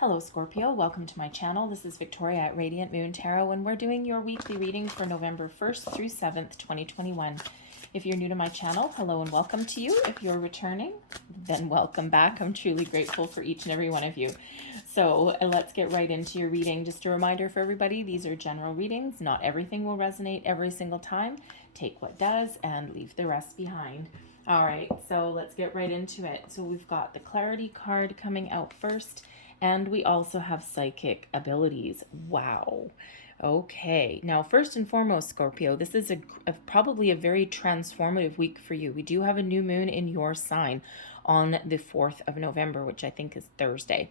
Hello Scorpio, welcome to my channel. This is Victoria at Radiant Moon Tarot, and we're doing your weekly reading for November 1st through 7th, 2021. If you're new to my channel, hello and welcome to you. If you're returning, then welcome back. I'm truly grateful for each and every one of you. So let's get right into your reading. Just a reminder for everybody, these are general readings. Not everything will resonate every single time. Take what does and leave the rest behind. All right, so let's get right into it. So we've got the Clarity card coming out first. And we also have psychic abilities. Wow. Okay. Now, first and foremost, Scorpio, this is probably a very transformative week for you. We do have a new moon in your sign on the 4th of November, which I think is Thursday.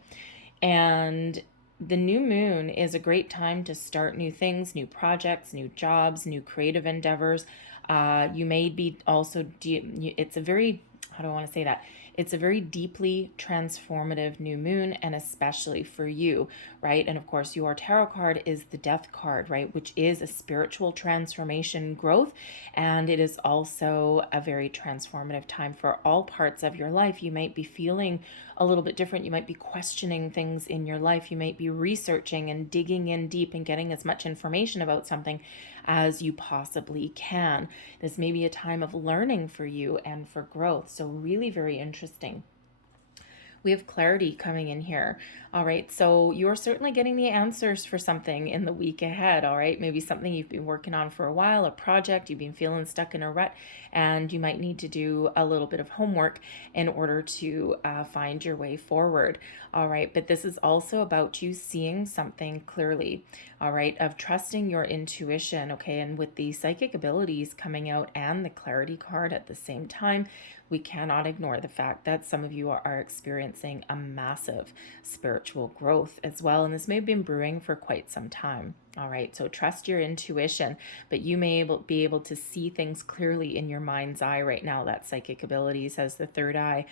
And the new moon is a great time to start new things, new projects, new jobs, new creative endeavors. You may be also, it's a very, how do I want to say that? It's a very deeply transformative new moon, and especially for you, right? And of course, your tarot card is the Death card, right? Which is a spiritual transformation growth. And it is also a very transformative time for all parts of your life. You might be feeling a little bit different. You might be questioning things in your life. You might be researching and digging in deep and getting as much information about something as you possibly can. This may be a time of learning for you and for growth. So really very interesting. We have clarity coming in here. All right, so you're certainly getting the answers for something in the week ahead. All right, maybe something you've been working on for a while, a project, you've been feeling stuck in a rut, and you might need to do a little bit of homework in order to find your way forward. All right, but this is also about you seeing something clearly. All right, of trusting your intuition. Okay, and with the psychic abilities coming out and the clarity card at the same time, we cannot ignore the fact that some of you are experiencing a massive spiritual growth as well. And this may have been brewing for quite some time. All right, so trust your intuition, but you may be able to see things clearly in your mind's eye right now. That psychic ability says the third eye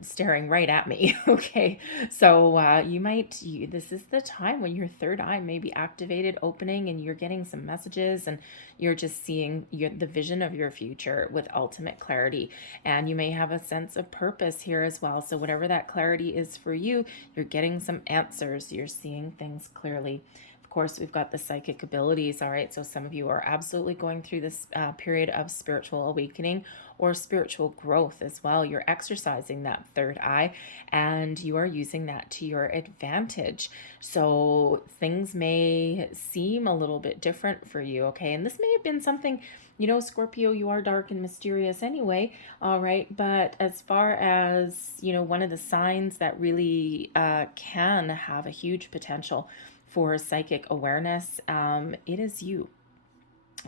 staring right at me. Okay, so this is the time when your third eye may be activated, opening, and you're getting some messages, and you're just seeing the vision of your future with ultimate clarity. And you may have a sense of purpose here as well. So whatever that clarity is for you, you're getting some answers. You're seeing things clearly. Of course, we've got the psychic abilities. All right, so some of you are absolutely going through this period of spiritual awakening or spiritual growth as well. You're exercising that third eye and you are using that to your advantage. So things may seem a little bit different for you, okay? And this may have been something, you know, Scorpio, you are dark and mysterious anyway, all right? But as far as, you know, one of the signs that really can have a huge potential for psychic awareness, it is you.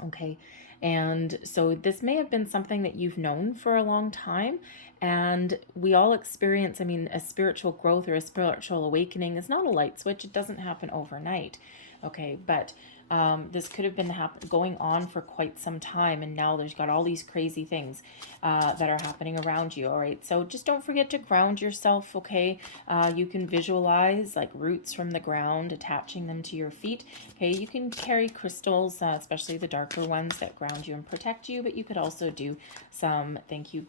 Okay. And so this may have been something that you've known for a long time. And we all experience, I mean, a spiritual growth or a spiritual awakening is not a light switch. It doesn't happen overnight. Okay. But this could have been going on for quite some time, and now there's got all these crazy things that are happening around you. All right, so just don't forget to ground yourself. Okay, you can visualize like roots from the ground, attaching them to your feet. Okay, you can carry crystals, especially the darker ones that ground you and protect you, but you could also do some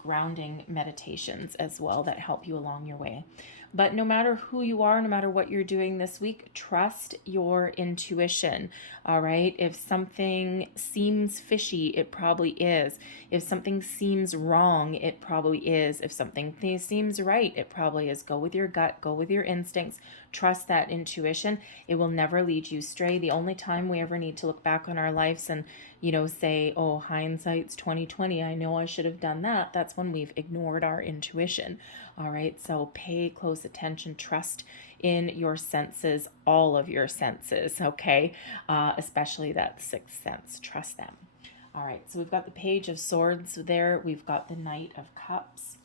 grounding meditations as well that help you along your way. But no matter who you are, no matter what you're doing this week, trust your intuition, all right? If something seems fishy, it probably is. If something seems wrong, it probably is. If something seems right, it probably is. Go with your gut, go with your instincts, trust that intuition. It will never lead you astray. The only time we ever need to look back on our lives and, you know, say, oh, hindsight's 2020, I know I should have done that. That's when we've ignored our intuition. All right, so pay close attention, trust in your senses, all of your senses, okay? Especially that sixth sense, trust them. All right, so we've got the Page of Swords there. We've got the Knight of Cups,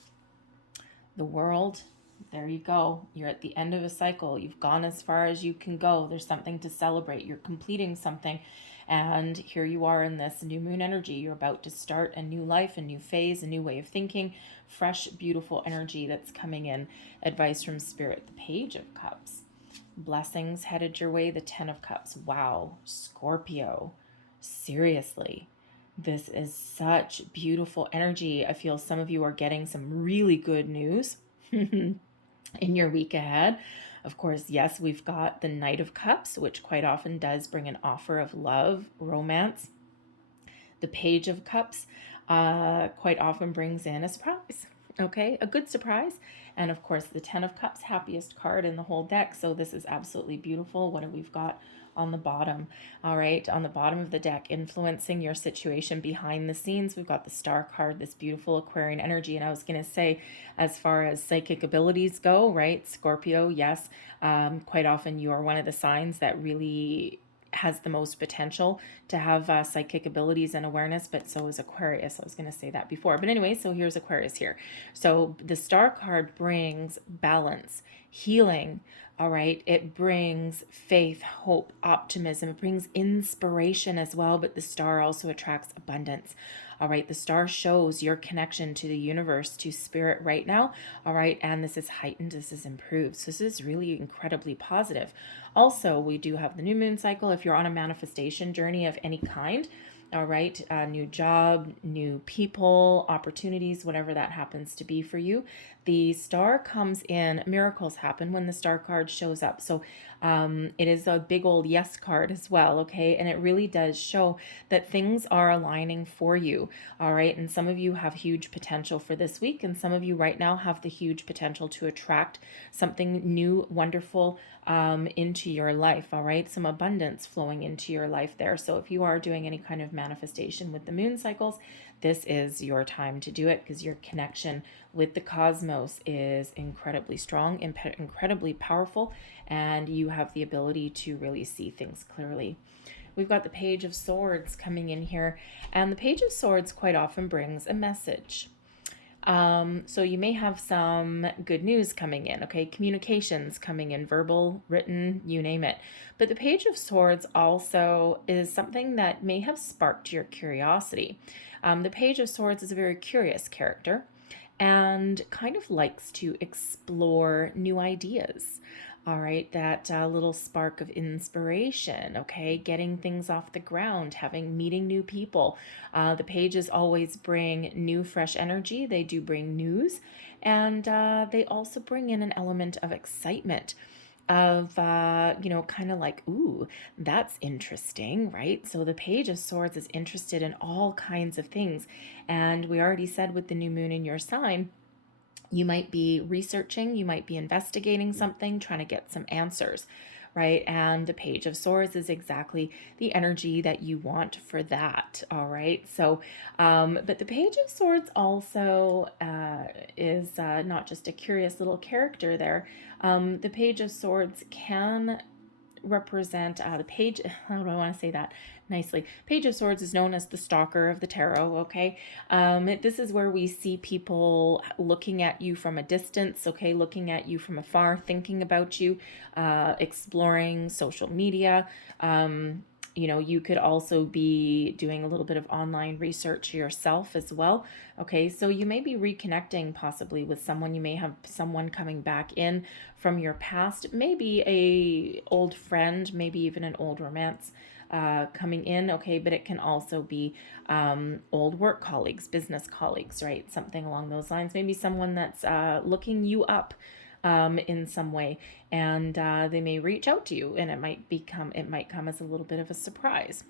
the World. There you go. You're at the end of a cycle. You've gone as far as you can go. There's something to celebrate. You're completing something. And here you are in this new moon energy. You're about to start a new life, a new phase, a new way of thinking, fresh, beautiful energy that's coming in. Advice from Spirit. The Page of Cups. Blessings headed your way. The Ten of Cups. Wow. Scorpio. Seriously. This is such beautiful energy. I feel some of you are getting some really good news in your week ahead. Of course, yes, we've got the Knight of Cups, which quite often does bring an offer of love, romance. The Page of Cups quite often brings in a surprise, okay? A good surprise. And of course, the Ten of Cups, happiest card in the whole deck. So this is absolutely beautiful. What have we've got on the bottom? All right, on the bottom of the deck, influencing your situation behind the scenes, we've got the Star card, this beautiful Aquarian energy. And I was going to say, as far as psychic abilities go, right, Scorpio, yes, quite often you are one of the signs that really has the most potential to have psychic abilities and awareness, but so is Aquarius. I was going to say that before. But anyway, so here's Aquarius here. So the Star card brings balance, healing, all right? It brings faith, hope, optimism. It brings inspiration as well, but the Star also attracts abundance. All right, the Star shows your connection to the universe, to spirit right now. All right, and this is heightened, this is improved. So this is really incredibly positive. Also, we do have the new moon cycle. If you're on a manifestation journey of any kind, all right, new job, new people, opportunities, whatever that happens to be for you, the Star comes in. Miracles happen when the Star card shows up. So it is a big old yes card as well, okay? And it really does show that things are aligning for you, all right? And some of you have huge potential for this week, and some of you right now have the huge potential to attract something new, wonderful into your life, all right? Some abundance flowing into your life there. So if you are doing any kind of manifestation with the moon cycles, this is your time to do it, because your connection with the cosmos is incredibly strong, incredibly powerful, and you have the ability to really see things clearly. We've got the Page of Swords coming in here, and the Page of Swords quite often brings a message. So you may have some good news coming in, okay? Communications coming in, verbal, written, you name it. But the Page of Swords also is something that may have sparked your curiosity. The Page of Swords is a very curious character and kind of likes to explore new ideas. All right, that little spark of inspiration, okay? Getting things off the ground, meeting new people. The pages always bring new, fresh energy. They do bring news, and they also bring in an element of excitement, of, kind of like, ooh, that's interesting, right? So the Page of Swords is interested in all kinds of things. And we already said with the new moon in your sign, you might be researching, you might be investigating something, trying to get some answers, right? And the Page of Swords is exactly the energy that you want for that, all right? So, but the Page of Swords also is not just a curious little character there. The Page of Swords can represent the page. How do I want to say that nicely? Page of Swords is known as the stalker of the tarot, okay? This is where we see people looking at you from a distance, okay? Looking at you from afar, thinking about you, exploring social media. You could also be doing a little bit of online research yourself as well. Okay, so you may be reconnecting possibly with someone. You may have someone coming back in from your past, maybe a old friend, maybe even an old romance coming in, okay? But it can also be old work colleagues, business colleagues, right? Something along those lines. Maybe someone that's looking you up in some way, and they may reach out to you, and it might come as a little bit of a surprise.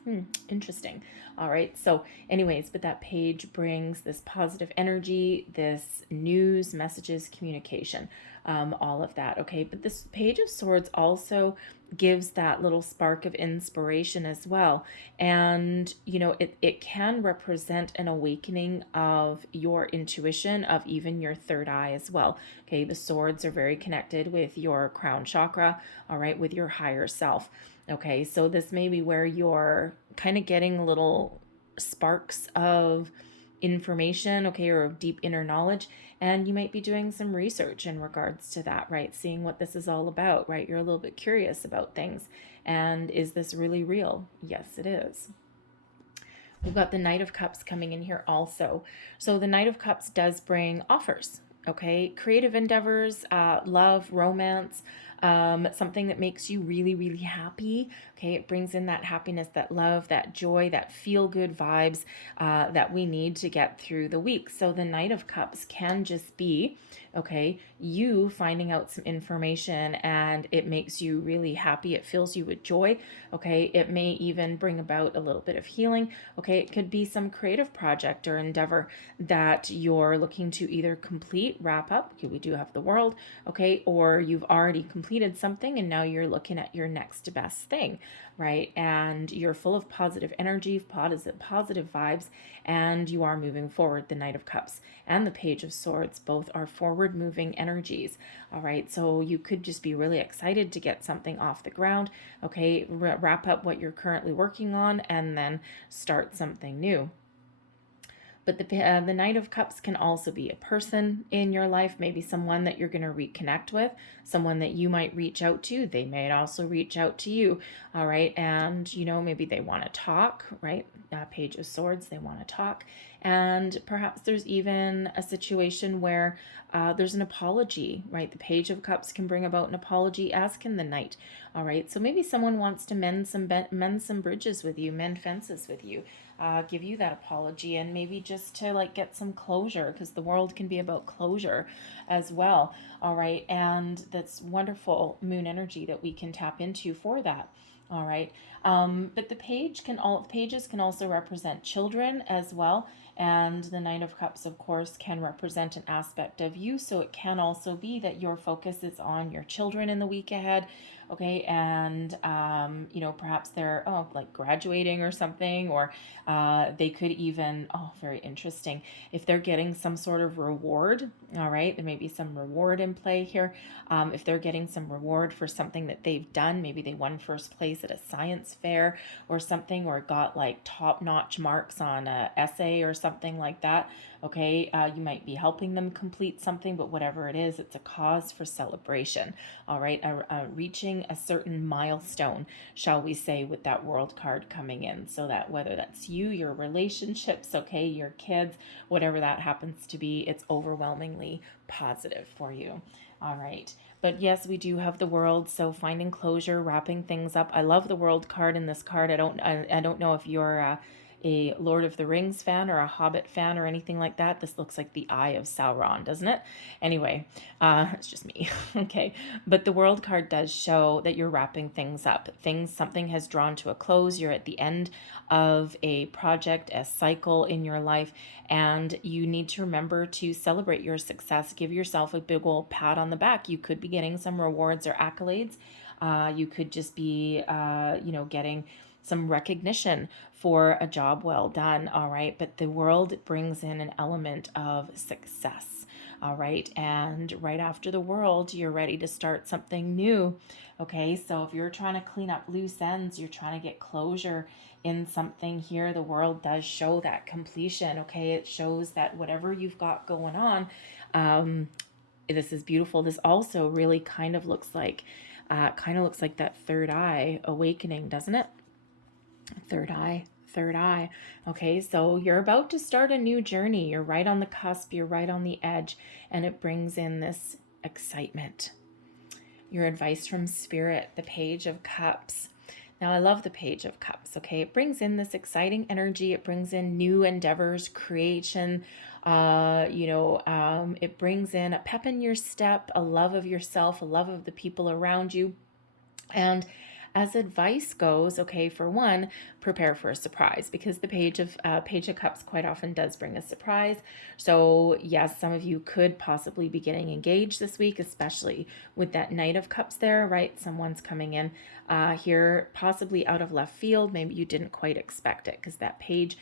Interesting. All right, so anyways, but that page brings this positive energy, this news, messages, communication, all of that, okay? But this Page of Swords also gives that little spark of inspiration as well. And, it can represent an awakening of your intuition, of even your third eye as well. Okay, the swords are very connected with your crown chakra, all right, with your higher self. Okay, so this may be where you're kind of getting little sparks of information, okay, or of deep inner knowledge, and you might be doing some research in regards to that, right? Seeing what this is all about, right? You're a little bit curious about things, and is this really real? Yes, it is. We've got the Knight of Cups coming in here also. So the Knight of Cups does bring offers. okay? Creative endeavors, love, romance, something that makes you really, really happy, okay? It brings in that happiness, that love, that joy, that feel-good vibes that we need to get through the week. So the Knight of Cups can just be, okay, you finding out some information and it makes you really happy. It fills you with joy, okay? It may even bring about a little bit of healing, okay? It could be some creative project or endeavor that you're looking to either complete, wrap up, okay, we do have the World, okay, or you've already completed something and now you're looking at your next best thing, right? And you're full of positive energy, positive vibes, and you are moving forward. The Knight of Cups and the Page of Swords both are forward moving energies, all right? So you could just be really excited to get something off the ground, okay? Wrap up what you're currently working on and then start something new. But the Knight of Cups can also be a person in your life, maybe someone that you're going to reconnect with, someone that you might reach out to. They may also reach out to you, all right? And, you know, maybe they want to talk, right? Page of Swords, they want to talk. And perhaps there's even a situation where there's an apology, right? The Page of Cups can bring about an apology, as can the Knight, all right? So maybe someone wants to mend some bridges with you, mend fences with you. Give you that apology, and maybe just to like get some closure, because the World can be about closure as well, all right? And that's wonderful moon energy that we can tap into for that, all right? But the pages can also represent children as well, and the Knight of Cups, of course, can represent an aspect of you, so it can also be that your focus is on your children in the week ahead, okay? And you know, perhaps they're like graduating or something, or they could even, very interesting, if they're getting some sort of reward, all right? There may be some reward in play here. If they're getting some reward for something that they've done, maybe they won first place at a science fair or something, or got like top-notch marks on a essay or something like that, okay? You might be helping them complete something, but whatever it is, it's a cause for celebration, all right? Reaching a certain milestone, shall we say, with that World card coming in, so that whether that's you, your relationships, okay, your kids, whatever that happens to be, it's overwhelmingly positive for you, all right? But yes, we do have the World, so finding closure, wrapping things up. I love the World card in this card. I don't know if you're a Lord of the Rings fan or a Hobbit fan or anything like that. This looks like the Eye of Sauron, doesn't it? Anyway, it's just me. Okay, but the World card does show that you're wrapping things up. Something has drawn to a close. You're at the end of a project, a cycle in your life, and you need to remember to celebrate your success. Give yourself a big old pat on the back. You could be getting some rewards or accolades. You could just be, getting some recognition for a job well done, all right? But the World brings in an element of success, all right? And right after the World, you're ready to start something new, okay? So if you're trying to clean up loose ends, you're trying to get closure in something here, the World does show that completion, okay? It shows that whatever you've got going on, this is beautiful. This also really kind of looks like that third eye awakening, doesn't it? Third eye. Okay, so you're about to start a new journey. You're right on the cusp, you're right on the edge, and it brings in this excitement. Your advice from Spirit, the Page of Cups. Now, I love the Page of Cups, okay? It brings in this exciting energy. It brings in new endeavors, creation. It brings in a pep in your step, a love of yourself, a love of the people around you. And as advice goes, okay, for one, prepare for a surprise, because the Page of Cups quite often does bring a surprise. So yes, some of you could possibly be getting engaged this week, especially with that Knight of Cups there, right? Someone's coming in here, possibly out of left field. Maybe you didn't quite expect it, because that page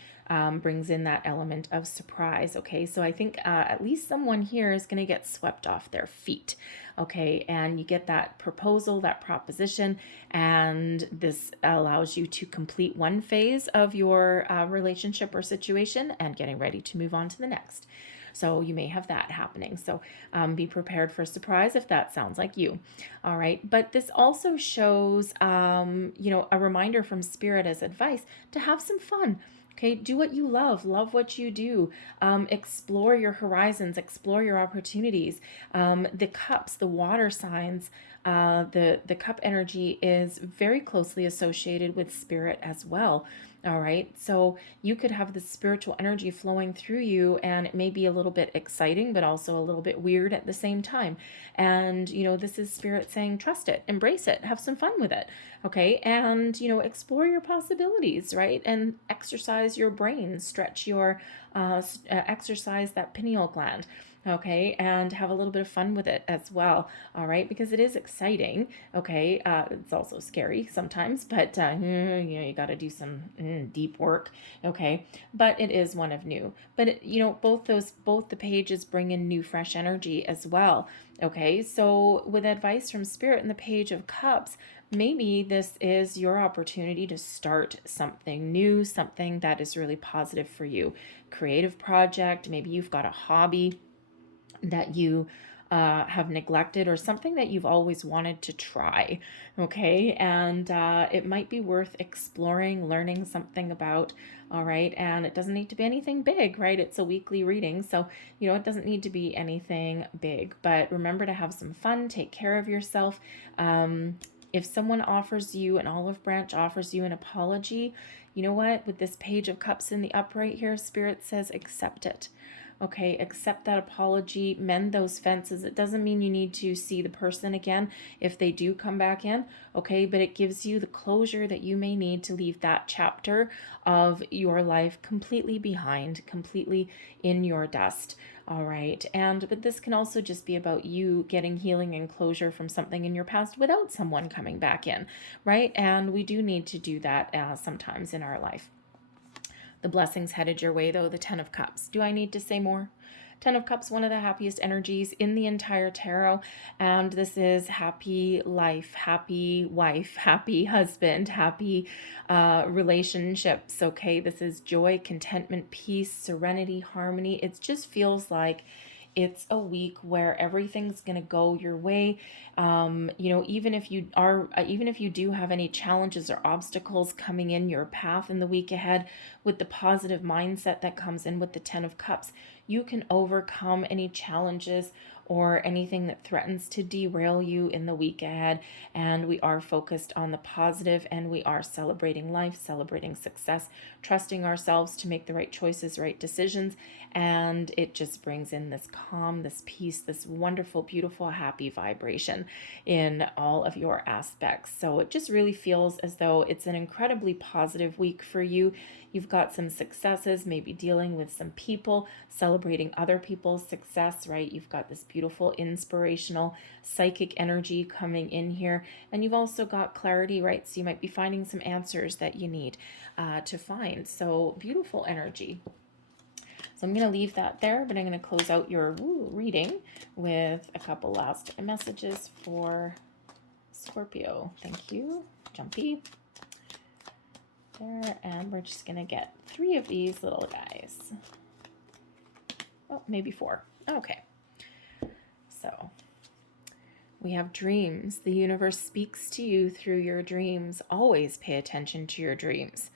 brings in that element of surprise, okay? So I think at least someone here is going to get swept off their feet, okay? And you get that proposal, that proposition, and this allows you to complete one phase of your relationship or situation and getting ready to move on to the next. So you may have that happening. So be prepared for a surprise if that sounds like you. All right. But this also shows, a reminder from Spirit as advice to have some fun. Okay, do what you love what you do, explore your horizons, explore your opportunities. The cups, the water signs, the cup energy is very closely associated with spirit as well. All right, so you could have the spiritual energy flowing through you, and it may be a little bit exciting, but also a little bit weird at the same time. And, you know, this is spirit saying, trust it, embrace it, have some fun with it. Okay, and, you know, explore your possibilities, right? And exercise your brain, stretch your, exercise that pineal gland. Okay, and have a little bit of fun with it as well. All right, because it is exciting. Okay, it's also scary sometimes, but you know, you got to do some deep work. Okay, but it is one of new. But you know, both the pages bring in new, fresh energy as well. Okay, so with advice from Spirit in the Page of Cups, maybe this is your opportunity to start something new, something that is really positive for you. Creative project, maybe you've got a hobby that you have neglected, or something that you've always wanted to try. Okay, and it might be worth exploring, learning something about. All right, and it doesn't need to be anything big, right? It's a weekly reading, so you know, it doesn't need to be anything big, but remember to have some fun, take care of yourself. If someone offers you, an olive branch offers you an apology, you know what, with this Page of Cups in the upright here, Spirit says accept it. Okay, accept that apology, mend those fences. It doesn't mean you need to see the person again if they do come back in, okay, but it gives you the closure that you may need to leave that chapter of your life completely behind, completely in your dust. All right, but this can also just be about you getting healing and closure from something in your past without someone coming back in, right? And we do need to do that sometimes in our life. The blessings headed your way, though, the Ten of Cups. Do I need to say more? Ten of Cups, one of the happiest energies in the entire tarot. And this is happy life, happy wife, happy husband, happy relationships. Okay, this is joy, contentment, peace, serenity, harmony. It just feels like it's a week where everything's going to go your way. You know, even if you do have any challenges or obstacles coming in your path in the week ahead, with the positive mindset that comes in with the Ten of Cups, you can overcome any challenges or anything that threatens to derail you in the week ahead. And we are focused on the positive, and we are celebrating life, celebrating success, trusting ourselves to make the right choices, right decisions. And it just brings in this calm, this peace, this wonderful, beautiful, happy vibration in all of your aspects. So it just really feels as though it's an incredibly positive week for you. You've got some successes, maybe dealing with some people, celebrating other people's success, right? You've got this beautiful, inspirational, psychic energy coming in here. And you've also got clarity, right? So you might be finding some answers that you need to find. So beautiful energy. So I'm going to leave that there, but I'm going to close out your reading with a couple last messages for Scorpio. Thank you. Jumpy. There, and we're just going to get 3 of these little guys. Oh, maybe 4. Okay. So we have dreams. The universe speaks to you through your dreams. Always pay attention to your dreams.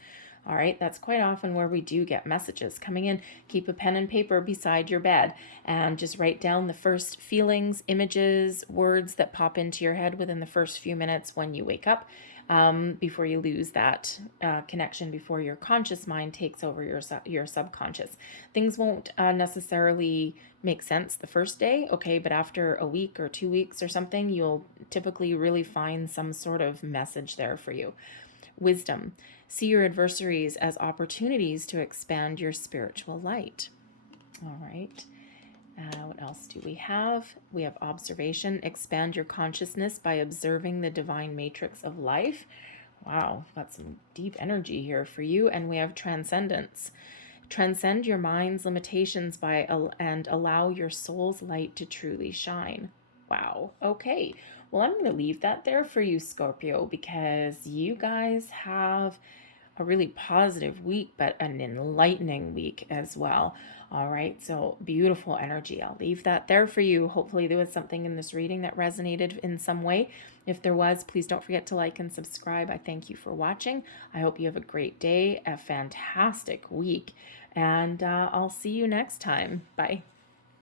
All right, that's quite often where we do get messages coming in. Keep a pen and paper beside your bed and just write down the first feelings, images, words that pop into your head within the first few minutes when you wake up, before you lose that connection, before your conscious mind takes over your subconscious. Things won't necessarily make sense the first day, okay, but after a week or 2 weeks or something, you'll typically really find some sort of message there for you. Wisdom. See your adversaries as opportunities to expand your spiritual light. All right. What else do we have? We have observation. Expand your consciousness by observing the divine matrix of life. Wow, got some deep energy here for you. And we have transcendence. Transcend your mind's limitations and allow your soul's light to truly shine. Wow. Okay. Well, I'm going to leave that there for you, Scorpio, because you guys have a really positive week, but an enlightening week as well. All right, so beautiful energy. I'll leave that there for you. Hopefully there was something in this reading that resonated in some way. If there was, please don't forget to like and subscribe. I thank you for watching. I hope you have a great day, a fantastic week, and I'll see you next time. Bye.